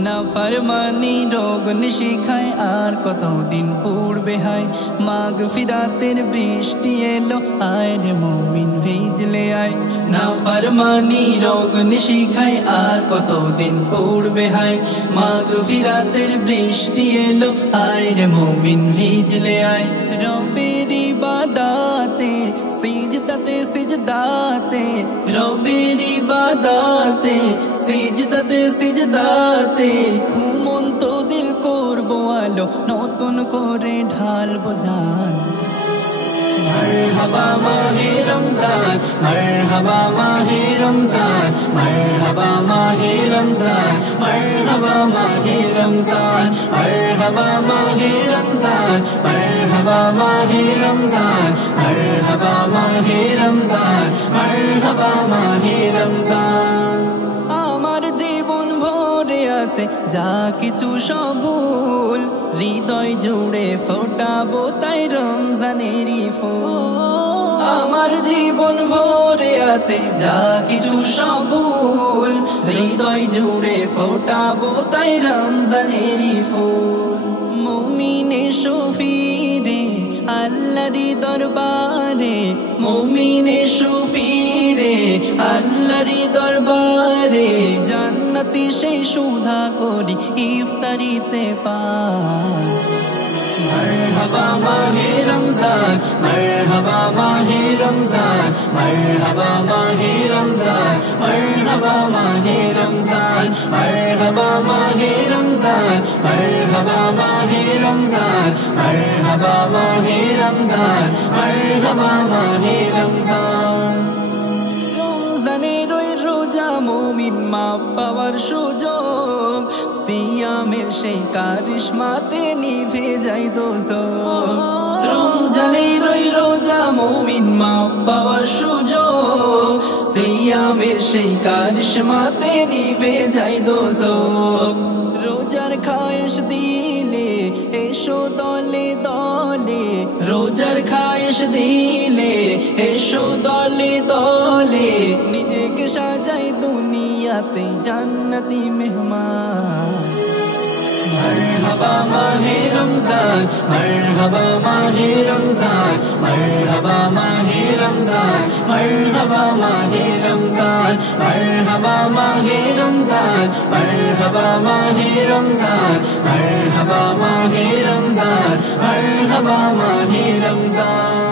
না ফরমানি রোগন শিখায় আর কতদিন পূর্বে হায় মাগফিরাতের বৃষ্টি এলো আয় রে মুমিন ভিজলে আয় না ফরমানি রোগন শিখায় আর কতদিন পূর্বে হায় মাগফিরাতের বৃষ্টি এলো আয় রে মুমিন ভিজলে আয় রবের ইবাদতে সিজদাতে সিজদাতে রবের ইবাদতে সিজদাতে সিজদাতে ঘুমন্ত দিল করবো আলো নতুন করে ঢালবো জান মারহাবা মাহে রমজান মারহাবা মাহে রমজান মারহাবা মাহে রমজান মারহাবা মাহে রমজান মারহাবা মাহে রমজান মারহাবা মাহে রমজান মারহাবা মাহে রমজান মারহাবা মাহে রমজান আমার জীবন ভরে আছে যা কিছু সব ভুল হৃদয় জুড়ে ফোটাবো তাই রমজানেরই ফুল আমার জীবন ভরে আছে যা কিছু সব ভুল হৃদয় জুড়ে ফোটাবো তাই রমজানেরই ফুল মুমিনে শফিরে আল্লাহরি দরবারে মুমিনে শফিরে আল্লাহরি দরবারে জান্নাতি সেই সুধা করি ইফতারিতে পাই মারহাবা মাহে রমজান মারহাবা মাহে রমজান মারহাবা মাহে রমজান মারহাবা মাহে রমজান মারহাবা মাহে রমজান মারহাবা মাহে রমজান মারহাবা মাহে রমজান মারহাবা মাহে রমজান রমজানের ওই রোজা মুমিন মা পাওয়ার সুযোগ সিয়ামের সেই কারিশমাতে নিভে যায় দোজখ রমজানের ওই রোজা মুমিন মা পাওয়ার সুযোগ সিয়ামের সেই কারিশমাতে নিভে যায় দোজখ রোজার খায়েশ দিলে এসো দলে দলে রোজার খায়েশ দিলে এসো দলে দলে নিজেকে সাজাই দুনিয়াতে জান্নাতি মেহমান মারহাবা মাহে রমজান মারহাবা মাহে রমজান মারহাবা মাহে রমজান মারহাবা মাহে রমজান মারহাবা মাহে রমজান মারহাবা মাহে রমজান মারহাবা মাহে রমজান মারহাবা মাহে রমজান